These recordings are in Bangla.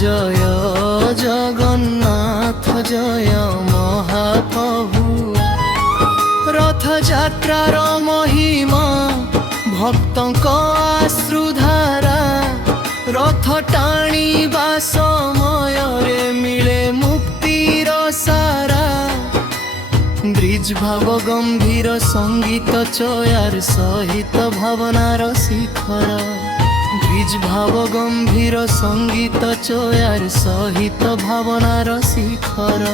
জয় জগন্নাথ জয় মহাপ্রভু। রথযাত্রার মহিমা ভক্তଙ୍କ আশ্রুধারা, রথ টাଣିবা ସମୟରେ ମିଳେ ମୁକ୍ତିର ସାରା। ବ୍ରିଜ ଭାବ ଗମ୍ଭୀର ସଙ୍ଗୀତ ଚୟାର ସହିତ ଭାବନାର ଶିଖର। ବ୍ରିଜ ଭାବ ଗମ୍ଭୀର ସଙ୍ଗୀତ ଚୟାର ସହିତ ଭାବନାର ଶିଖର।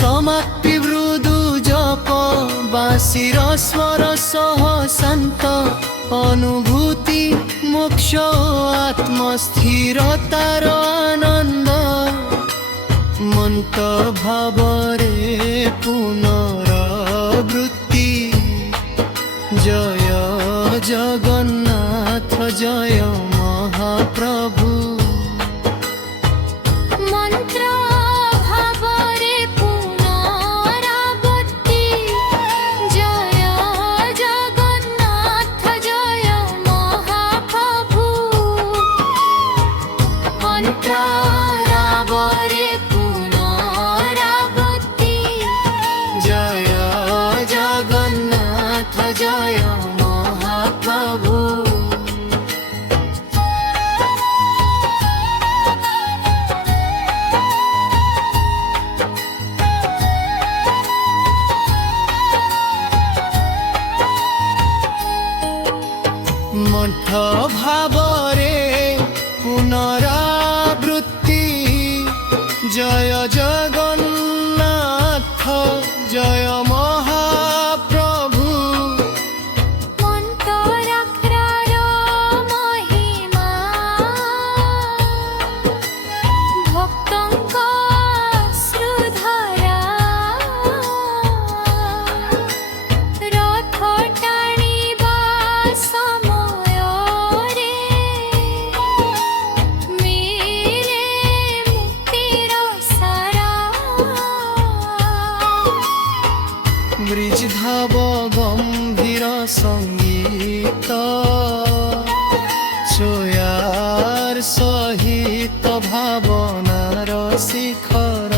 ସମାପ୍ତି ମୃଦୁ ଜପ ବାସିର ସ୍ୱର ସହ ଶାନ୍ତ ଅନୁଭୂତି ମୋକ୍ଷ ଆତ୍ମସ୍ଥିରତାର ଆନନ୍ଦ। ମନ୍ତ ଭାବରେ ପୁନରାବୃତ୍ତି ଜୟ ଜଗନ୍ନାଥ ଜୟ ମହାପ୍ରଭୁ। জয় জগন্নাথ জয় মহাপ্রভু। মঠ ভাবরে পুনরাবৃত্তি জয় জগন্নাথ জয় মহাপ্রভু। ভক্তଙ୍କ ଆଶ୍ରୁଧାରା, ରଥ ଟାଣିବା ସମୟରେ ମିଳେ ମୁକ୍ତିର ସାରା। ব্রিজ ধাব গম্ভীর সঙ্গীত চয়ার সহিত ভাবনার শিখর।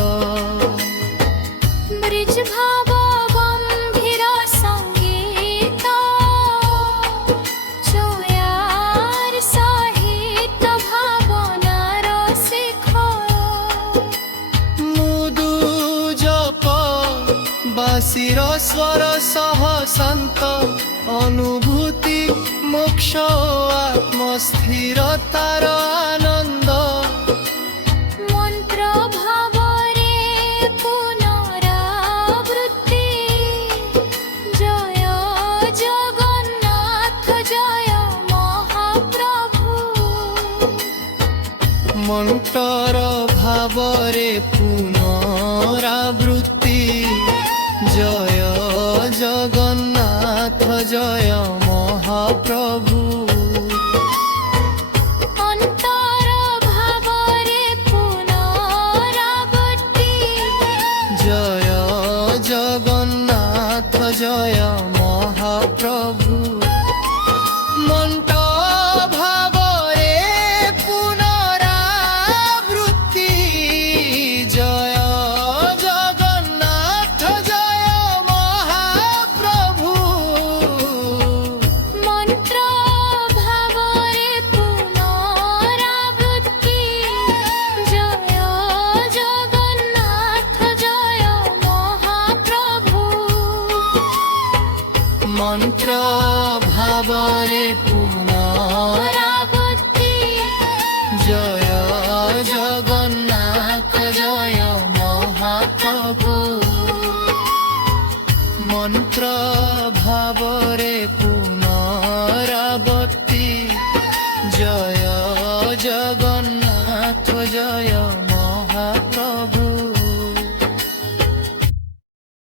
ব্রিজ ভাব গম্ভীর সঙ্গীত চয়ার সহিত ভাবনার শিখর। মুদু জপ বাসির স্বর সহ শান্ত অনুভূতি মোক্ষ আত্মস্থিরতার আনন্দ। মন্ত্র ভাবরে পুনরাবৃত্তি জয় জগন্নাথ জয় মহাপ্রভু। মন্ত্রর ভাবরে পুনরাবৃত্তি জয় জগন্নাথ জয়